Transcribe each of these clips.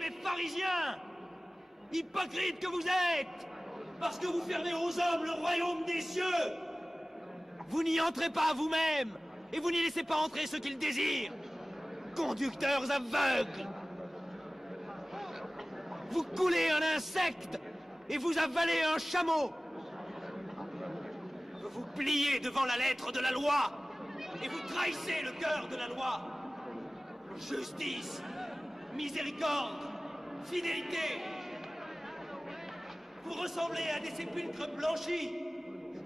scribes et pharisiens! Hypocrites que vous êtes! Parce que vous fermez aux hommes le royaume des cieux! Vous n'y entrez pas vous-même, et vous n'y laissez pas entrer ceux qu'ils désirent! Conducteurs aveugles! Vous coulez un insecte, et vous avalez un chameau! Vous vous pliez devant la lettre de la loi, et vous trahissez le cœur de la loi! Justice, miséricorde, fidélité! Vous ressemblez à des sépulcres blanchis,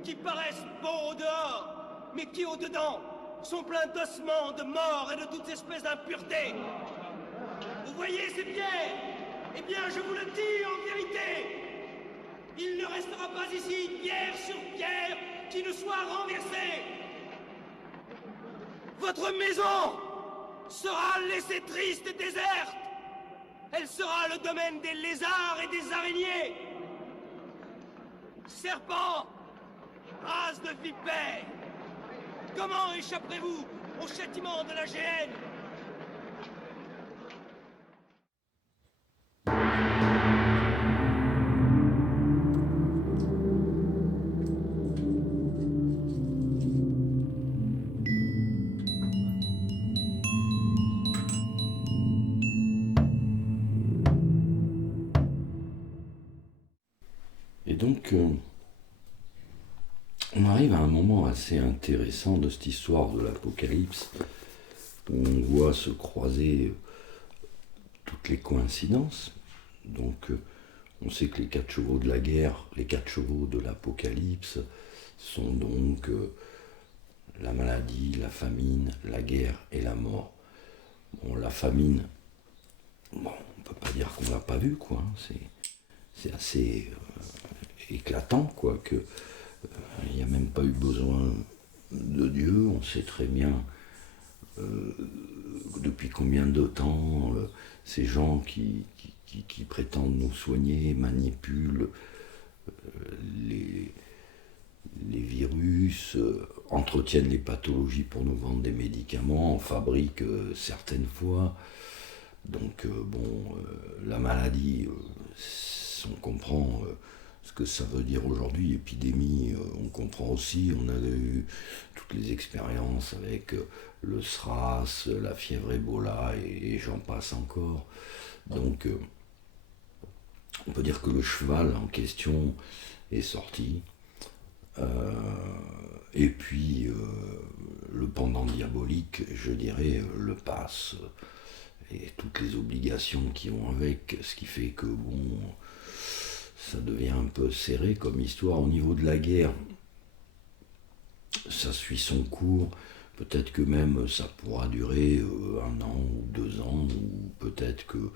qui paraissent beaux au dehors, mais qui au-dedans sont pleins d'ossements, de morts et de toute espèce d'impureté. Vous voyez ces pierres? Eh bien, je vous le dis en vérité, il ne restera pas ici pierre sur pierre qui ne soit renversée. Votre maison sera laissée triste et déserte. Elle sera le domaine des lézards et des araignées. Serpents, race de vipères, comment échapperez-vous au châtiment de la géhenne? Et donc, on arrive à un moment assez intéressant de cette histoire de l'Apocalypse, où on voit se croiser toutes les coïncidences. Donc, on sait que les 4 chevaux de la guerre, les 4 chevaux de l'Apocalypse, sont donc la maladie, la famine, la guerre et la mort. Bon, la famine, bon, on peut pas dire qu'on l'a pas vue, quoi. C'est assez éclatant, quoi, que il n'y a même pas eu besoin de Dieu. On sait très bien depuis combien de temps ces gens qui prétendent nous soigner manipulent les virus, entretiennent les pathologies pour nous vendre des médicaments, en fabriquent certaines fois. Donc la maladie, on comprend ce que ça veut dire aujourd'hui. Épidémie, on comprend aussi. On a eu toutes les expériences avec le SRAS, la fièvre Ebola et j'en passe encore. Donc on peut dire que le cheval en question est sorti. Et puis le pendant diabolique, je dirais, le pass et toutes les obligations qui vont avec, ce qui fait que bon, ça devient un peu serré comme histoire. Au niveau de la guerre, ça suit son cours. Peut-être que même ça pourra durer 1 an ou 2 ans, ou peut-être que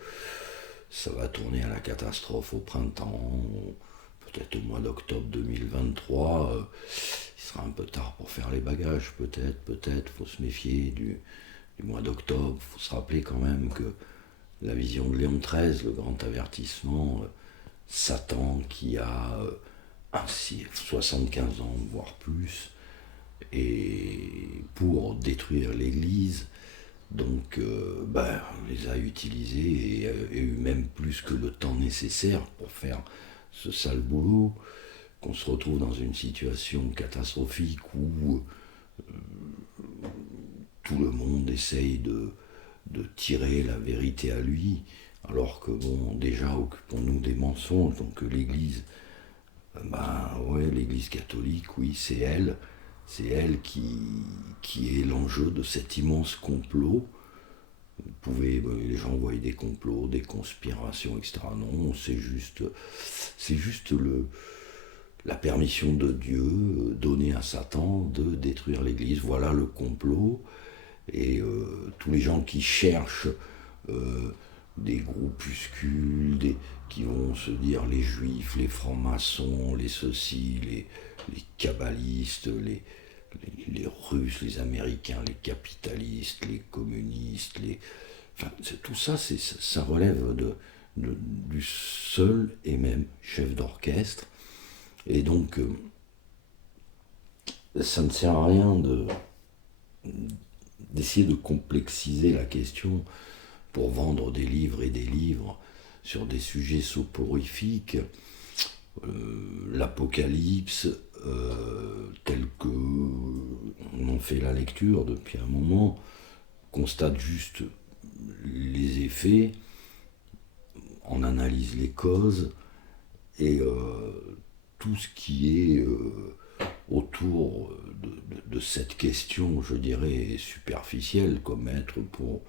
ça va tourner à la catastrophe au printemps, peut-être au mois d'octobre 2023. Il sera un peu tard pour faire les bagages, peut-être, faut se méfier du mois d'octobre. Faut se rappeler quand même que la vision de Léon XIII, le grand avertissement, Satan qui a 75 ans, voire plus, et pour détruire l'Église, donc les a utilisés et eu même plus que le temps nécessaire pour faire ce sale boulot, qu'on se retrouve dans une situation catastrophique où tout le monde essaye de tirer la vérité à lui, alors que bon, déjà occupons-nous des mensonges. Donc l'Église, l'Église catholique, oui, c'est elle qui est l'enjeu de cet immense complot. Les gens voient des complots, des conspirations, etc. Non, c'est juste la permission de Dieu donnée à Satan de détruire l'Église. Voilà le complot. Et tous les gens qui cherchent des groupuscules, qui vont se dire les juifs, les francs-maçons, les ceci, les kabbalistes, les Russes, les Américains, les capitalistes, les communistes, tout ça, ça relève du seul et même chef d'orchestre. Et donc, ça ne sert à rien d'essayer de complexiser la question pour vendre des livres et des livres sur des sujets soporifiques, l'Apocalypse, tel que on en fait la lecture depuis un moment, constate juste les effets, on analyse les causes, et tout ce qui est autour de cette question, je dirais, superficielle, comme être pour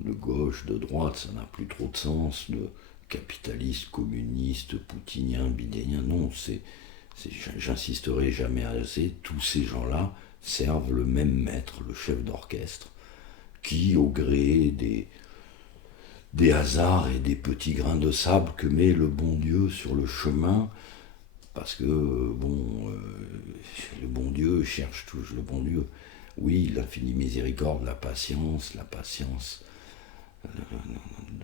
de gauche, de droite, ça n'a plus trop de sens, de capitaliste, communiste, poutinien, bidénien, non, j'insisterai jamais assez, tous ces gens-là servent le même maître, le chef d'orchestre, qui, au gré des hasards et des petits grains de sable que met le bon Dieu sur le chemin, parce que, le bon Dieu cherche toujours le bon Dieu. Oui, l'infinie miséricorde, la patience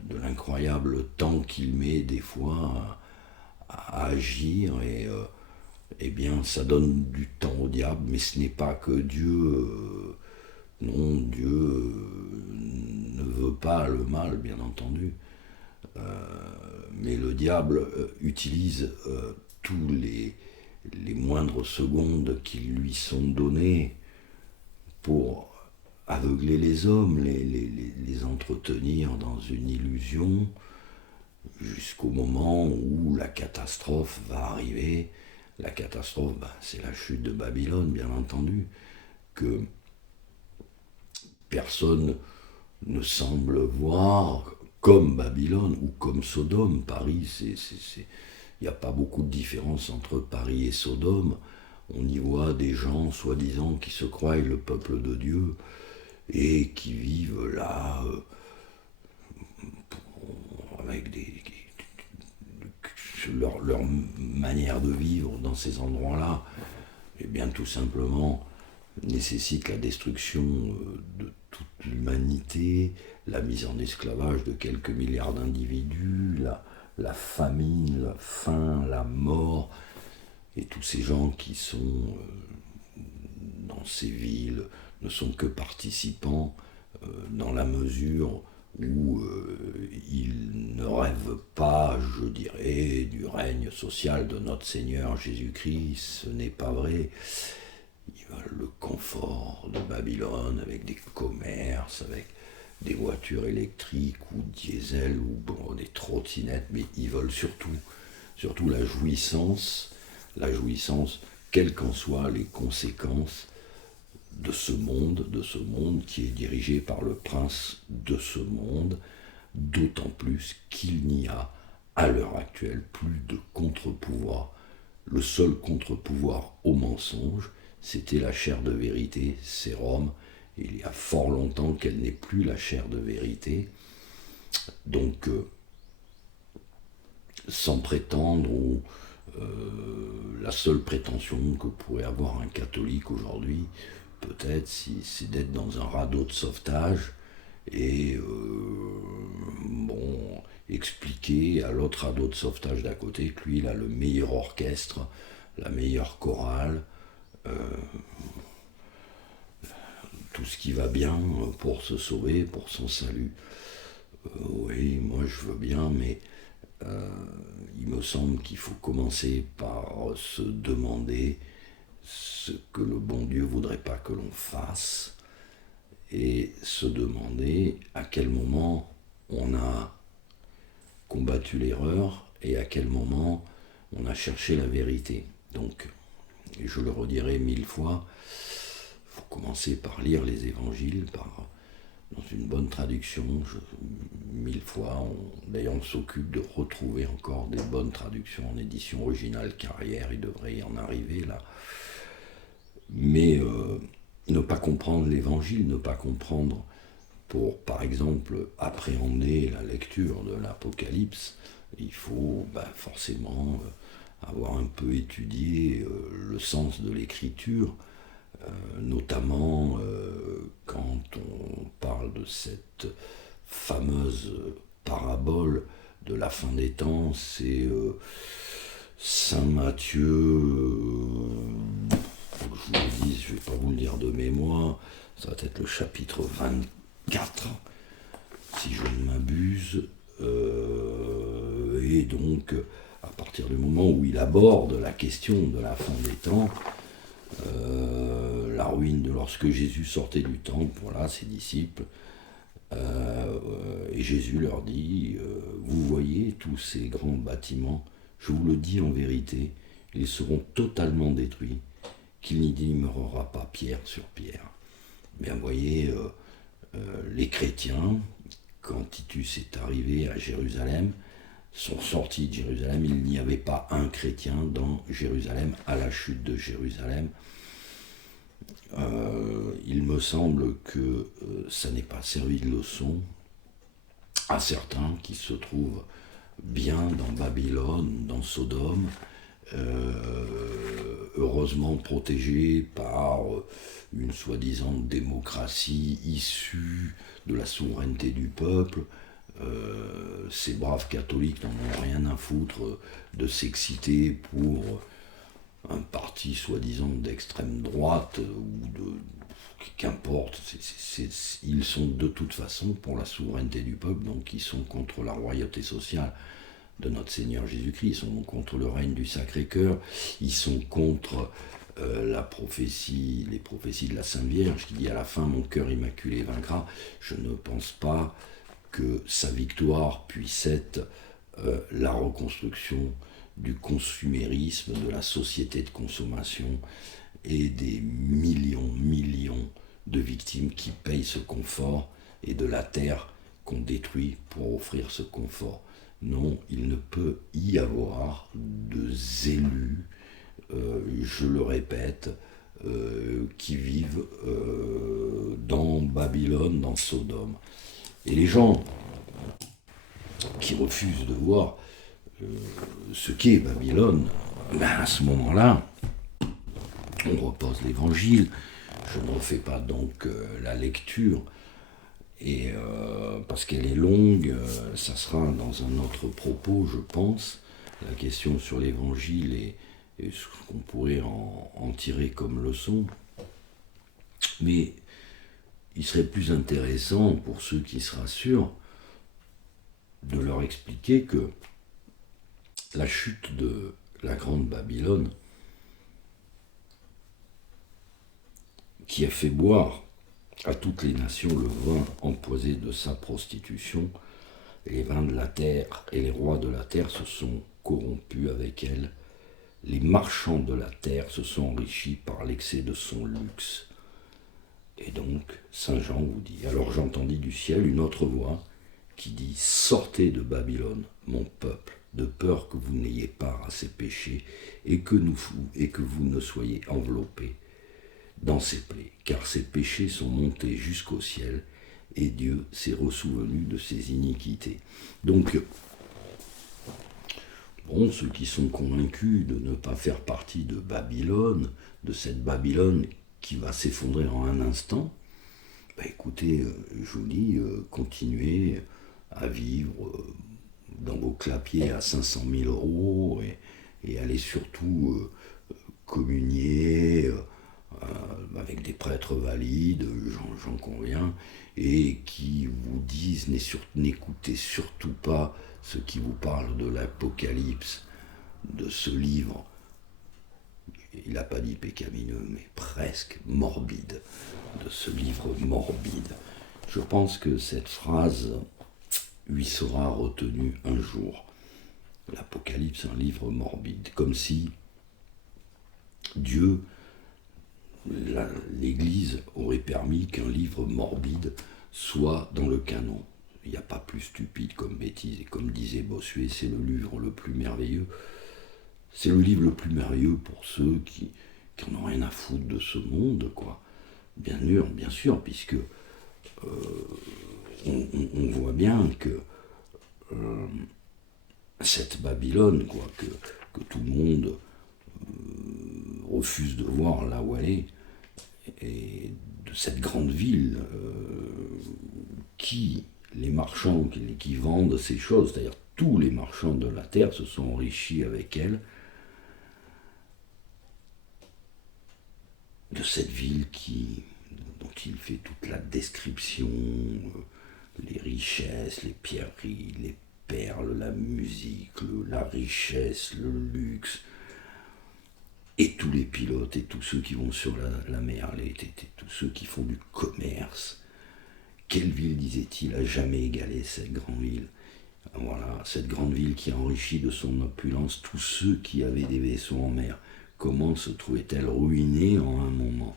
de l'incroyable temps qu'il met des fois à agir, et eh bien, ça donne du temps au diable, mais ce n'est pas que Dieu. Non, Dieu ne veut pas le mal, bien entendu. Mais le diable utilise tous les moindres secondes qui lui sont données pour aveugler les hommes, les entretenir dans une illusion, jusqu'au moment où la catastrophe va arriver. La catastrophe, c'est la chute de Babylone, bien entendu, que personne ne semble voir comme Babylone ou comme Sodome. Paris, il n'y a pas beaucoup de différence entre Paris et Sodome. On y voit des gens, soi-disant, qui se croient le peuple de Dieu et qui vivent là avec leur manière de vivre dans ces endroits-là, et bien tout simplement nécessite la destruction de toute l'humanité, la mise en esclavage de quelques milliards d'individus, la famine, la faim, la mort, et tous ces gens qui sont dans ces villes ne sont que participants dans la mesure où ils ne rêvent pas, je dirais, du règne social de notre Seigneur Jésus-Christ. Ce n'est pas vrai. Ils veulent le confort de Babylone, avec des commerces, avec des voitures électriques ou diesel ou des trottinettes, mais ils veulent surtout la jouissance, quelles qu'en soient les conséquences de ce monde qui est dirigé par le prince de ce monde, d'autant plus qu'il n'y a à l'heure actuelle plus de contre-pouvoir. Le seul contre-pouvoir au mensonge, c'était la chair de vérité, c'est Rome. Il y a fort longtemps qu'elle n'est plus la chair de vérité. Donc, sans prétendre, ou la seule prétention que pourrait avoir un catholique aujourd'hui, peut-être, c'est d'être dans un radeau de sauvetage et expliquer à l'autre radeau de sauvetage d'à côté que lui, il a le meilleur orchestre, la meilleure chorale, tout ce qui va bien pour se sauver, pour son salut. Oui, moi je veux bien, mais il me semble qu'il faut commencer par se demander ce que le bon Dieu voudrait pas que l'on fasse, et se demander à quel moment on a combattu l'erreur et à quel moment on a cherché la vérité. Donc, et je le redirai 1000 fois, il faut commencer par lire les évangiles, dans une bonne traduction. 1000 fois, d'ailleurs on s'occupe de retrouver encore des bonnes traductions en édition originale Carrière, il devrait y en arriver là. Mais ne pas comprendre l'évangile, ne pas comprendre, pour par exemple appréhender la lecture de l'Apocalypse, il faut forcément avoir un peu étudié le sens de l'écriture, notamment quand on parle de cette fameuse parabole de la fin des temps. C'est Saint Matthieu, faut que je vous le dise, je ne vais pas vous le dire de mémoire, ça va être le chapitre 24, si je ne m'abuse. Et donc, à partir du moment où il aborde la question de la fin des temps, la ruine de lorsque Jésus sortait du temple, voilà, ses disciples, et Jésus leur dit, vous voyez tous ces grands bâtiments, je vous le dis en vérité, ils seront totalement détruits, qu'il n'y demeurera pas pierre sur pierre. Bien, vous voyez, les chrétiens, quand Titus est arrivé à Jérusalem, sont sortis de Jérusalem, il n'y avait pas un chrétien dans Jérusalem à la chute de Jérusalem. Il me semble que ça n'ait pas servi de leçon à certains qui se trouvent bien dans Babylone, dans Sodome, heureusement protégés par une soi-disant démocratie issue de la souveraineté du peuple. Ces braves catholiques n'en ont rien à foutre de s'exciter pour un parti soi-disant d'extrême droite ou de qu'importe, ils sont de toute façon pour la souveraineté du peuple, donc ils sont contre la royauté sociale de notre Seigneur Jésus-Christ, ils sont contre le règne du Sacré-Cœur, ils sont contre les prophéties de la Sainte Vierge qui dit à la fin mon cœur immaculé vaincra. Je ne pense pas que sa victoire puisse être la reconstruction du consumérisme, de la société de consommation et des millions de victimes qui payent ce confort et de la terre qu'on détruit pour offrir ce confort. Non, il ne peut y avoir de élus, je le répète, qui vivent dans Babylone, dans Sodome. Et les gens qui refusent de voir ce qu'est Babylone, ben à ce moment-là, on repose l'évangile. Je n'en fais pas donc la lecture, et parce qu'elle est longue, ça sera dans un autre propos, je pense, la question sur l'évangile et ce qu'on pourrait en tirer comme leçon. Mais il serait plus intéressant pour ceux qui se rassurent de leur expliquer que la chute de la Grande Babylone, qui a fait boire à toutes les nations le vin empoisé de sa prostitution, les vins de la terre et les rois de la terre se sont corrompus avec elle, les marchands de la terre se sont enrichis par l'excès de son luxe. Et donc, Saint Jean vous dit, alors j'entendis du ciel une autre voix qui dit, sortez de Babylone, mon peuple, de peur que vous n'ayez part à ses péchés et que vous ne soyez enveloppés dans ses plaies, car ses péchés sont montés jusqu'au ciel, et Dieu s'est ressouvenu de ses iniquités. Donc, bon, ceux qui sont convaincus de ne pas faire partie de Babylone, de cette Babylone qui va s'effondrer en un instant, bah écoutez, je vous dis, continuez à vivre dans vos clapiers à 500 000 € et allez surtout communier avec des prêtres valides, j'en conviens, et qui vous disent n'écoutez surtout pas ceux qui vous parlent de l'Apocalypse, de ce livre, il n'a pas dit pécamineux, mais presque morbide, de ce livre morbide. Je pense que cette phrase lui sera retenue un jour. L'Apocalypse, un livre morbide, comme si Dieu, l'Église aurait permis qu'un livre morbide soit dans le canon. Il n'y a pas plus stupide comme bêtise, et comme disait Bossuet, c'est le livre le plus merveilleux. C'est le livre le plus merveilleux pour ceux qui n'en ont rien à foutre de ce monde, quoi. Bien sûr, puisque on voit bien que cette Babylone, quoi, que tout le monde refuse de voir là où elle est, et de cette grande ville qui, les marchands qui vendent ces choses, c'est-à-dire tous les marchands de la terre se sont enrichis avec elle, de cette ville dont il fait toute la description, les richesses, les pierreries, les perles, la musique, la richesse, le luxe, et tous les pilotes et tous ceux qui vont sur la mer, tous ceux qui font du commerce. Quelle ville, disait-il, a jamais égalé cette grande ville? Voilà, cette grande ville qui a enrichi de son opulence tous ceux qui avaient des vaisseaux en mer. Comment se trouvait-elle ruinée en un moment?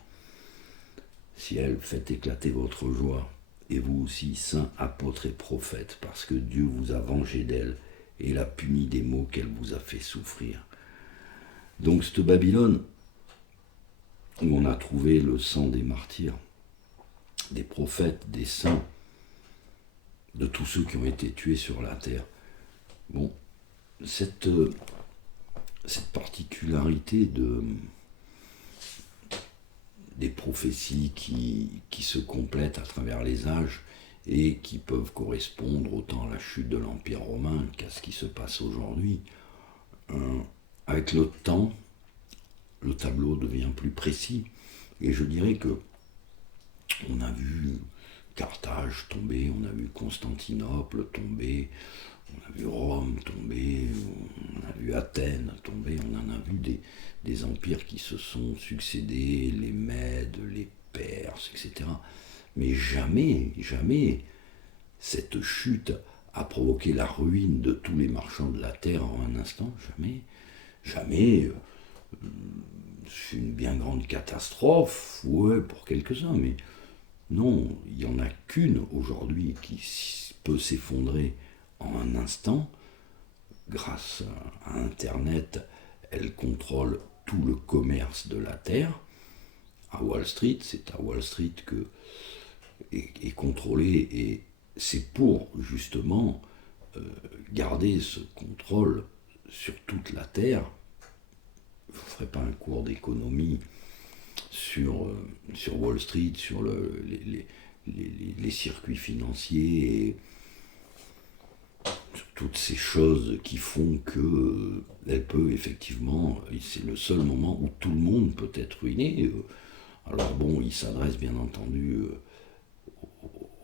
Ciel, faites éclater votre joie, et vous aussi, saints apôtres et prophètes, parce que Dieu vous a vengé d'elle et l'a puni des maux qu'elle vous a fait souffrir. Donc cette Babylone, où on a trouvé le sang des martyrs, des prophètes, des saints, de tous ceux qui ont été tués sur la terre. Bon, cette particularité des prophéties qui se complètent à travers les âges et qui peuvent correspondre autant à la chute de l'Empire romain qu'à ce qui se passe aujourd'hui, avec le temps, le tableau devient plus précis. Et je dirais que on a vu Carthage tomber, on a vu Constantinople tomber, on a vu Rome tomber, on a vu Athènes tomber, on en a vu des empires qui se sont succédés, les Mèdes, les Perses, etc. Mais jamais, jamais cette chute a provoqué la ruine de tous les marchands de la terre en un instant, jamais. Jamais, c'est une bien grande catastrophe, ouais, pour quelques-uns, mais non, il n'y en a qu'une aujourd'hui qui peut s'effondrer en un instant. Grâce à Internet, elle contrôle tout le commerce de la Terre. À Wall Street, c'est à Wall Street que est contrôlé, et c'est pour justement garder ce contrôle sur toute la Terre. Je ne ferai pas un cours d'économie sur Wall Street, sur les circuits financiers et sur toutes ces choses qui font que elle peut effectivement, c'est le seul moment où tout le monde peut être ruiné. Alors bon, il s'adresse bien entendu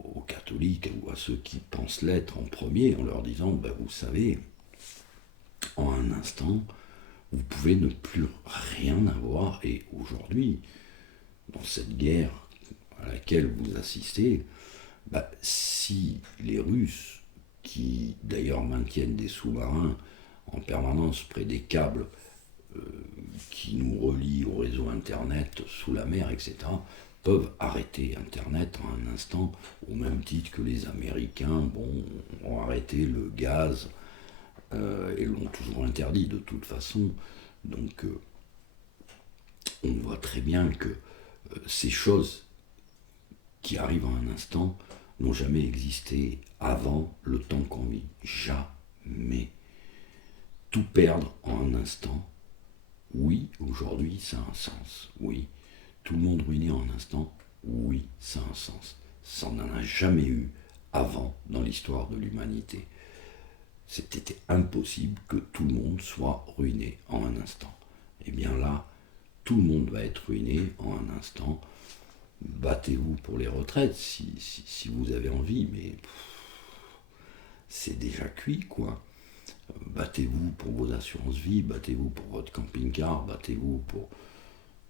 aux catholiques ou à ceux qui pensent l'être en premier en leur disant, vous savez, en un instant, vous pouvez ne plus rien avoir. Et aujourd'hui, dans cette guerre à laquelle vous assistez, si les Russes, qui d'ailleurs maintiennent des sous-marins en permanence près des câbles qui nous relient au réseau Internet sous la mer, etc., peuvent arrêter Internet en un instant, au même titre que les Américains ont arrêté le gaz et l'ont toujours interdit de toute façon. Donc on voit très bien que ces choses qui arrivent en un instant n'ont jamais existé avant le temps qu'on vit. Jamais. Tout perdre en un instant, oui, aujourd'hui, ça a un sens. Oui. Tout le monde ruiné en un instant, oui, ça a un sens. Ça n'en a jamais eu avant dans l'histoire de l'humanité. C'était impossible que tout le monde soit ruiné en un instant. Et bien là, tout le monde va être ruiné en un instant. Battez-vous pour les retraites si vous avez envie, mais c'est déjà cuit, quoi. Battez-vous pour vos assurances vie, battez-vous pour votre camping-car, battez-vous pour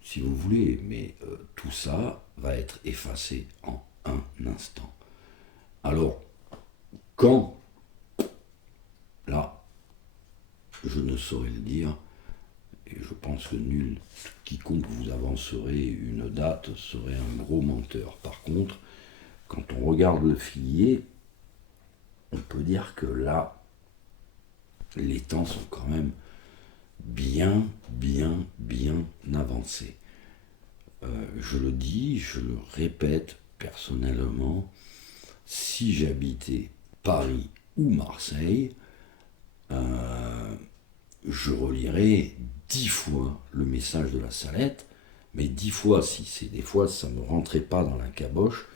si vous voulez, mais tout ça va être effacé en un instant. Alors, quand? Là, je ne saurais le dire, et je pense que quiconque vous avancerait une date serait un gros menteur. Par contre, quand on regarde le filier, on peut dire que là, les temps sont quand même bien avancés. Je le dis, je le répète personnellement, si j'habitais Paris ou Marseille, je relirais 10 fois le message de la Salette, mais 10 fois, si c'est des fois ça ne me rentrait pas dans la caboche,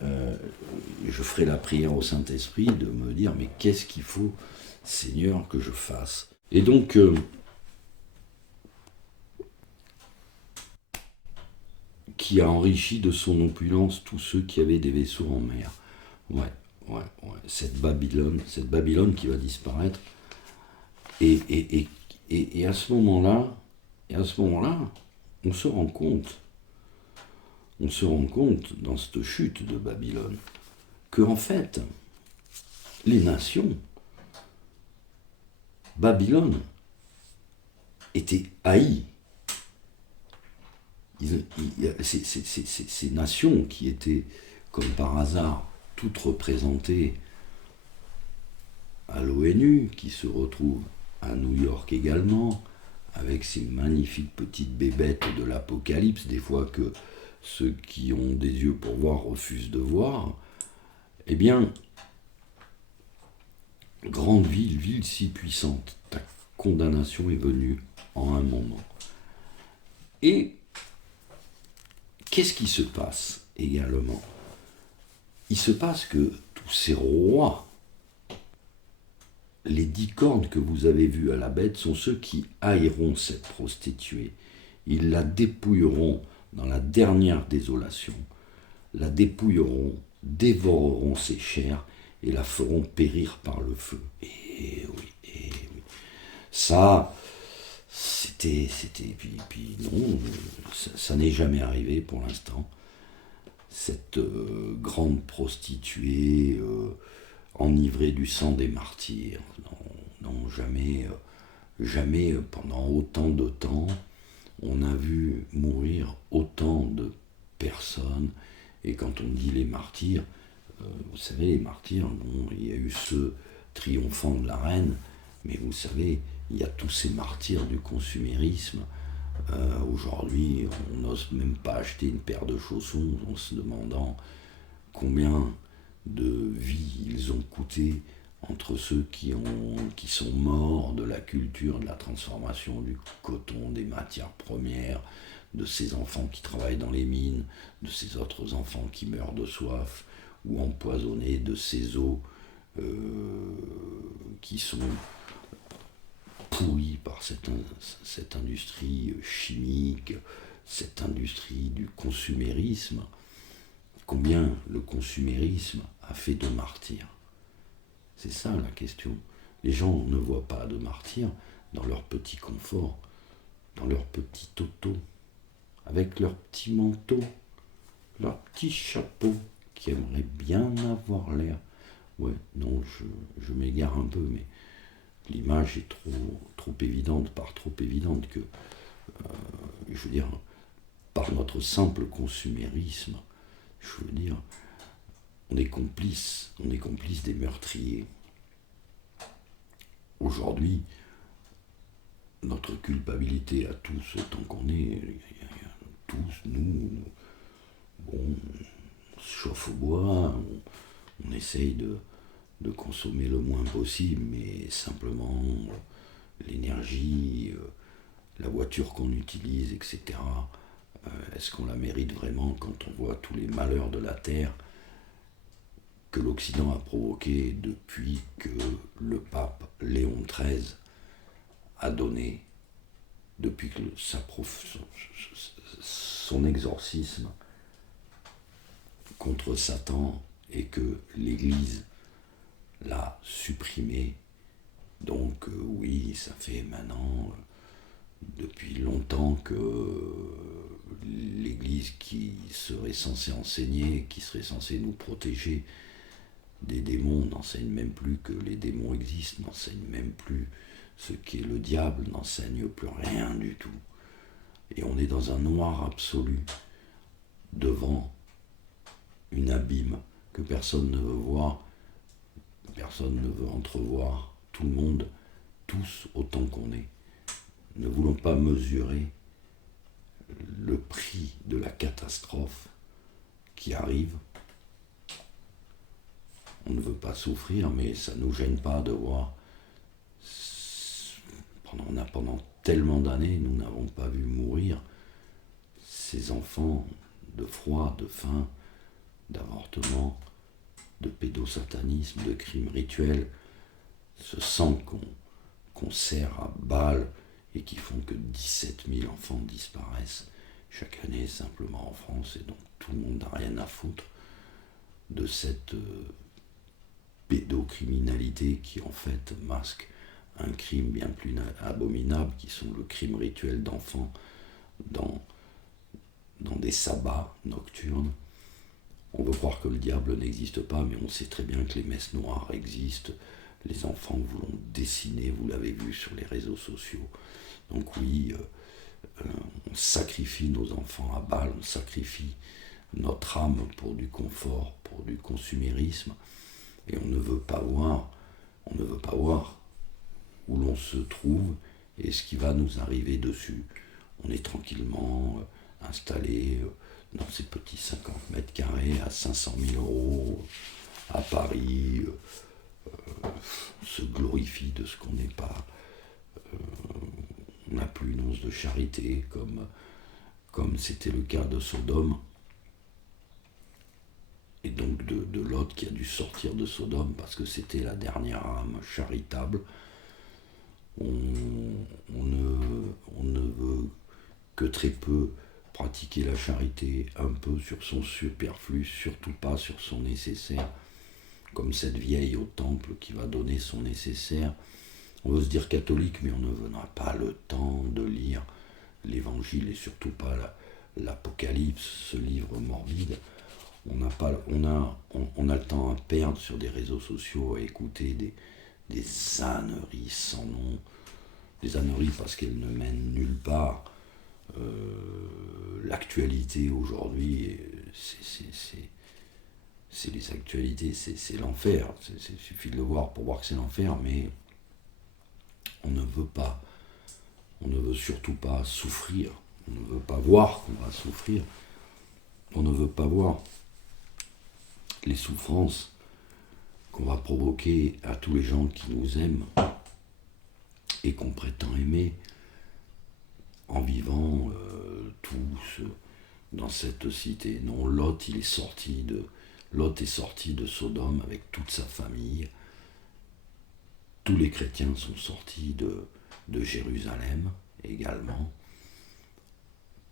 je ferais la prière au Saint-Esprit de me dire, mais qu'est-ce qu'il faut, Seigneur, que je fasse? Et donc, qui a enrichi de son opulence tous ceux qui avaient des vaisseaux en mer. Ouais, cette Babylone qui va disparaître. Et à ce moment-là, on se rend compte dans cette chute de Babylone que en fait, les nations, Babylone était haïe. Ces nations qui étaient, comme par hasard, toutes représentées à l'ONU, qui se retrouvent à New York également, avec ces magnifiques petites bébêtes de l'Apocalypse, des fois que ceux qui ont des yeux pour voir refusent de voir, eh bien, grande ville si puissante, ta condamnation est venue en un moment. Et qu'est-ce qui se passe également? Il se passe que tous ces rois, les 10 cornes que vous avez vues à la bête, sont ceux qui haïront cette prostituée. Ils la dépouilleront dans la dernière désolation, la dépouilleront, dévoreront ses chairs et la feront périr par le feu. Et oui. Ça, c'était puis non, ça n'est jamais arrivé pour l'instant. Cette grande prostituée enivrée du sang des martyrs. Non, jamais pendant autant de temps, on a vu mourir autant de personnes. Et quand on dit les martyrs, vous savez, les martyrs, bon, il y a eu ceux triomphant de la reine, mais vous savez, il y a tous ces martyrs du consumérisme. Aujourd'hui, on n'ose même pas acheter une paire de chaussons en se demandant combien de vies ils ont coûté entre ceux qui sont morts de la culture, de la transformation du coton, des matières premières, de ces enfants qui travaillent dans les mines, de ces autres enfants qui meurent de soif ou empoisonnés de ces eaux qui sont pourris par cette industrie chimique, cette industrie du consumérisme. Combien le consumérisme a fait de martyrs? C'est ça la question. Les gens ne voient pas de martyrs dans leur petit confort, dans leur petit auto, avec leur petit manteau, leur petit chapeau, qui aimerait bien avoir l'air. Ouais, non, je m'égare un peu, mais l'image est trop évidente, trop évidente que, je veux dire, par notre simple consumérisme, je veux dire, on est complice des meurtriers. Aujourd'hui, notre culpabilité à tous, autant qu'on est, tous, nous, bon, on se chauffe au bois, on essaye de consommer le moins possible, mais simplement l'énergie, la voiture qu'on utilise, etc. Est-ce qu'on la mérite vraiment quand on voit tous les malheurs de la Terre que l'Occident a provoqué depuis que le pape Léon XIII a donné, depuis que son exorcisme contre Satan et que l'Église l'a supprimé. Donc oui, ça fait maintenant depuis longtemps que l'Église qui serait censée enseigner, qui serait censée nous protéger des démons, n'enseigne même plus que les démons existent, n'enseigne même plus ce qu'est le diable, n'enseigne plus rien du tout. Et on est dans un noir absolu devant une abîme que personne ne veut voir, personne ne veut entrevoir, tout le monde, tous autant qu'on est, ne voulons pas mesurer le prix de la catastrophe qui arrive. On ne veut pas souffrir, mais ça ne nous gêne pas de voir. Pendant tellement d'années, nous n'avons pas vu mourir ces enfants de froid, de faim, d'avortement, de pédosatanisme, de crimes rituels, ce sang qu'on serre à balles et qui font que 17 000 enfants disparaissent chaque année simplement en France, et donc tout le monde n'a rien à foutre de cette pédocriminalité qui en fait masque un crime bien plus abominable, qui sont le crime rituel d'enfants dans des sabbats nocturnes. On veut croire que le diable n'existe pas, mais on sait très bien que les messes noires existent. Les enfants vous l'ont dessiné, vous l'avez vu sur les réseaux sociaux. Donc oui, on sacrifie nos enfants à balles, on sacrifie notre âme pour du confort, pour du consumérisme, et on ne veut pas voir où l'on se trouve et ce qui va nous arriver dessus. On est tranquillement installé dans ces petits 50 mètres carrés à 500 000 € à Paris, on se glorifie de ce qu'on n'est pas. On n'a plus une once de charité, comme c'était le cas de Sodome, et donc de Lot qui a dû sortir de Sodome parce que c'était la dernière âme charitable. On ne veut que très peu pratiquer la charité, un peu sur son superflu, surtout pas sur son nécessaire, comme cette vieille au temple qui va donner son nécessaire. On veut se dire catholique, mais on n'a pas le temps de lire l'Évangile et surtout pas l'Apocalypse, ce livre morbide. On a le temps à perdre sur des réseaux sociaux à écouter des âneries sans nom, des âneries parce qu'elles ne mènent nulle part. L'actualité aujourd'hui, c'est les actualités, c'est l'enfer. Il suffit de le voir pour voir que c'est l'enfer, mais on ne veut surtout pas souffrir, on ne veut pas voir qu'on va souffrir, on ne veut pas voir les souffrances qu'on va provoquer à tous les gens qui nous aiment et qu'on prétend aimer en vivant tous dans cette cité. Non, Lot est sorti de Sodome avec toute sa famille. Tous les chrétiens sont sortis de Jérusalem également.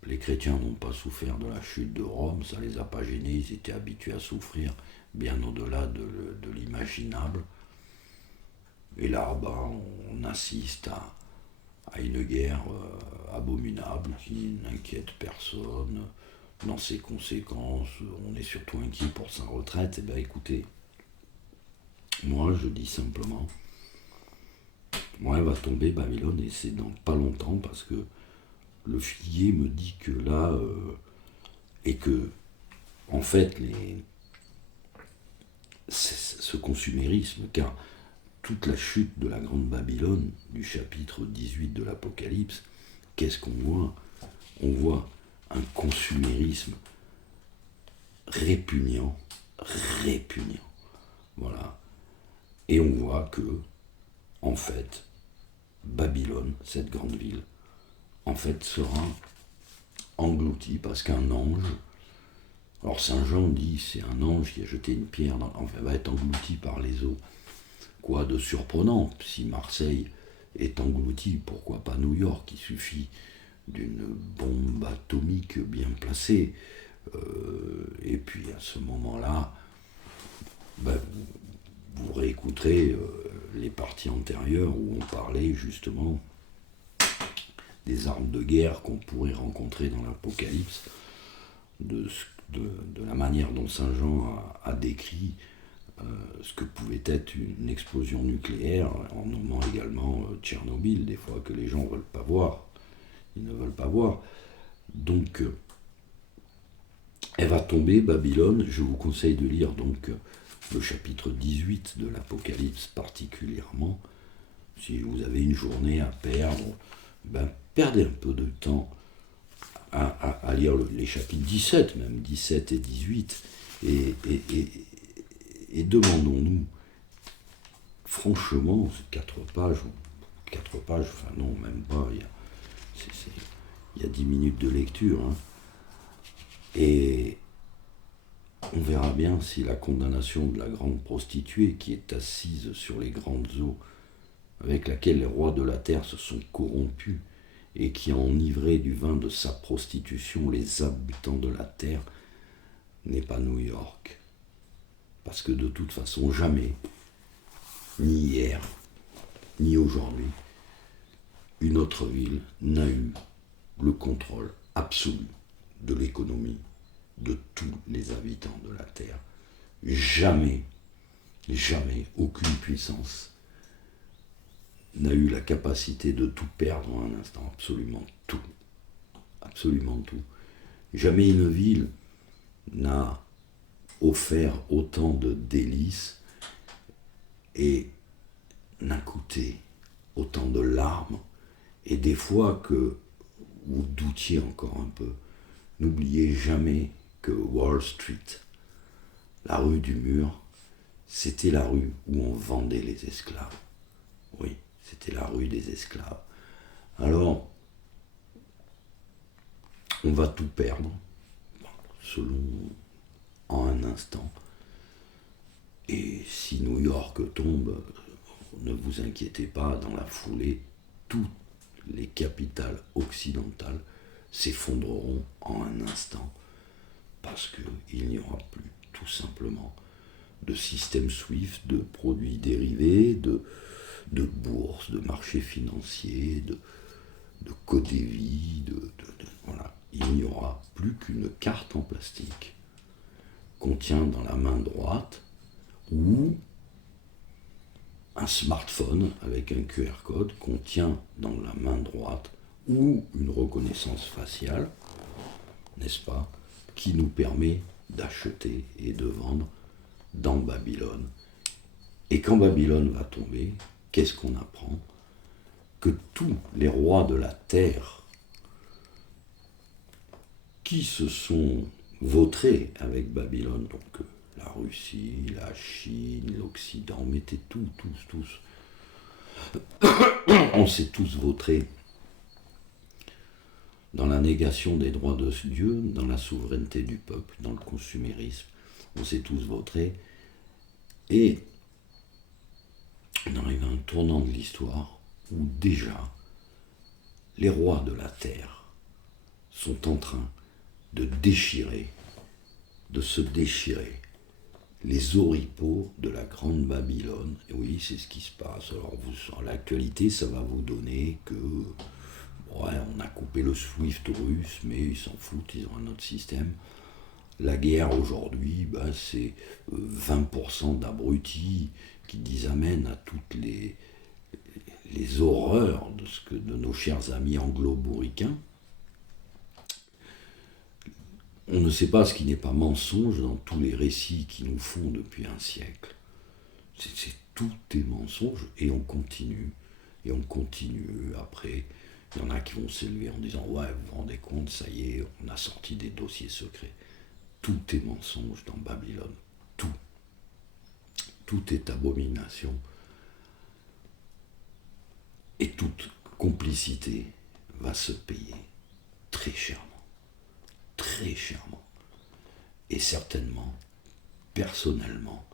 Les chrétiens n'ont pas souffert de la chute de Rome, ça les a pas gênés, ils étaient habitués à souffrir bien au-delà de l'imaginable. Et là, on assiste à une guerre abominable qui n'inquiète personne. Dans ses conséquences, on est surtout inquiet pour sa retraite. Eh bien écoutez, moi je dis simplement, elle va tomber Babylone et c'est dans pas longtemps parce que le figuier me dit que là, et que en fait ce consumérisme, car toute la chute de la grande Babylone du chapitre 18 de l'Apocalypse, qu'est-ce qu'on voit ? On voit un consumérisme répugnant, voilà. Et on voit que, en fait, Babylone, cette grande ville, en fait sera engloutie parce qu'un ange, alors Saint Jean dit c'est un ange qui a jeté une pierre, va être englouti par les eaux. Quoi de surprenant, si Marseille est engloutie, pourquoi pas New York? Il suffit d'une bombe atomique bien placée. Et puis à ce moment-là, vous réécouterez les parties antérieures où on parlait justement des armes de guerre qu'on pourrait rencontrer dans l'Apocalypse, de la manière dont Saint Jean a décrit ce que pouvait être une explosion nucléaire, en nommant également Tchernobyl, des fois que les gens ne veulent pas voir. Ils ne veulent pas voir. Donc, elle va tomber, Babylone. Je vous conseille de lire donc le chapitre 18 de l'Apocalypse particulièrement. Si vous avez une journée à perdre, perdez un peu de temps à lire les chapitres 17, même 17 et 18, et demandons-nous, franchement, c'est 4 pages, enfin non, même pas, il y a 10 minutes de lecture, hein, et on verra bien si la condamnation de la grande prostituée qui est assise sur les grandes eaux, avec laquelle les rois de la terre se sont corrompus, et qui a enivré du vin de sa prostitution les habitants de la terre, n'est pas New York. Parce que de toute façon, jamais ni hier, ni aujourd'hui, une autre ville n'a eu le contrôle absolu de l'économie de tous les habitants de la Terre. Jamais, jamais, aucune puissance n'a eu la capacité de tout perdre en un instant, absolument tout. Absolument tout. Jamais une ville n'a offert autant de délices et n'a coûté autant de larmes. Et des fois que vous doutiez encore un peu, n'oubliez jamais que Wall Street, la rue du mur, c'était la rue où on vendait les esclaves. Oui, c'était la rue des esclaves. Alors, on va tout perdre, selon en un instant. Et si New York tombe, ne vous inquiétez pas, dans la foulée, toutes les capitales occidentales s'effondreront en un instant, parce qu'il n'y aura plus, tout simplement, de système SWIFT, de produits dérivés, de bourses, de marchés financiers, de code des vies, voilà. Il n'y aura plus qu'une carte en plastique qu'on tient dans la main droite ou un smartphone avec un QR code qu'on tient dans la main droite ou une reconnaissance faciale, n'est-ce pas, qui nous permet d'acheter et de vendre dans Babylone. Et quand Babylone va tomber, qu'est-ce qu'on apprend? Que tous les rois de la terre qui se sont vautrés avec Babylone, donc la Russie, la Chine, l'Occident, mettez tous, on s'est tous vautrés dans la négation des droits de Dieu, dans la souveraineté du peuple, dans le consumérisme, on s'est tous vautrés, et on arrive à un tournant de l'histoire où déjà les rois de la terre sont en train de se déchirer les oripeaux de la grande Babylone. Et oui, c'est ce qui se passe. Alors, en l'actualité, ça va vous donner que, ouais, on a coupé le SWIFT russe, mais ils s'en foutent, ils ont un autre système. La guerre aujourd'hui, c'est 20% d'abrutis qui disent amen à toutes les horreurs de nos chers amis anglo-bourricains. On ne sait pas ce qui n'est pas mensonge dans tous les récits qui nous font depuis un siècle. Tout est mensonge et on continue. Et on continue. Après, il y en a qui vont s'élever en disant « Ouais, vous vous rendez compte, ça y est, on a sorti des dossiers secrets. » Tout est mensonge dans Babylone. Tout. Tout est abomination. Et toute complicité va se payer très chèrement. Très chèrement. Et certainement, personnellement,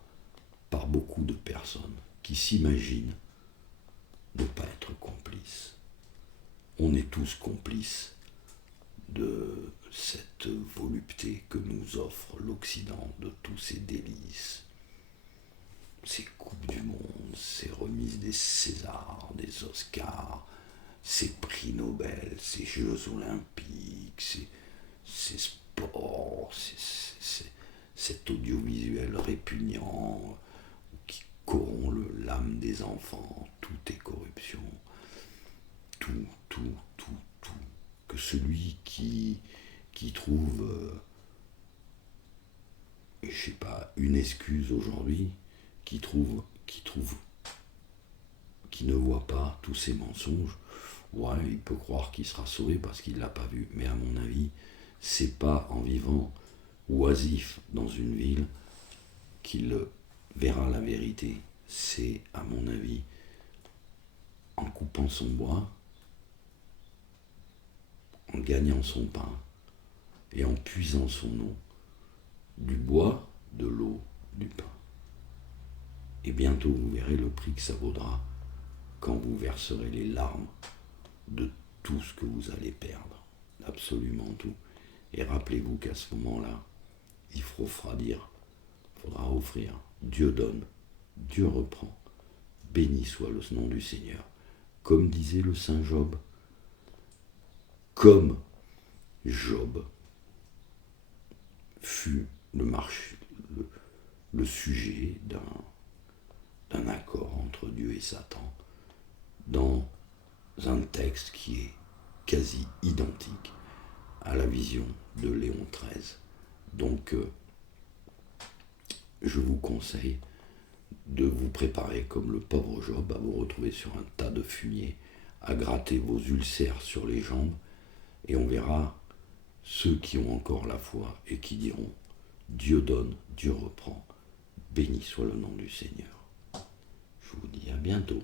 par beaucoup de personnes qui s'imaginent ne pas être complices. On est tous complices de cette volupté que nous offre l'Occident, de tous ces délices, ces coupes du monde, ces remises des Césars, des Oscars, ces prix Nobel, ces Jeux Olympiques, ces sports, cet audiovisuel répugnant qui corrompt l'âme des enfants. Tout est corruption. Tout. Que celui qui trouve, je sais pas, une excuse aujourd'hui, qui ne voit pas tous ces mensonges, ouais, il peut croire qu'il sera sauvé parce qu'il ne l'a pas vu. Mais à mon avis, c'est pas en vivant oisif dans une ville qu'il verra la vérité. C'est, à mon avis, en coupant son bois, en gagnant son pain et en puisant son eau, du bois, de l'eau, du pain. Et bientôt vous verrez le prix que ça vaudra quand vous verserez les larmes de tout ce que vous allez perdre, absolument tout. Et rappelez-vous qu'à ce moment-là, il faudra offrir. Dieu donne, Dieu reprend. béni soit le nom du Seigneur. Comme disait le saint Job, comme Job fut le sujet d'un accord entre Dieu et Satan dans un texte qui est quasi identique à la vision de Léon XIII. Donc, je vous conseille de vous préparer comme le pauvre Job à vous retrouver sur un tas de fumier, à gratter vos ulcères sur les jambes, et on verra ceux qui ont encore la foi et qui diront « Dieu donne, Dieu reprend, béni soit le nom du Seigneur ». Je vous dis à bientôt.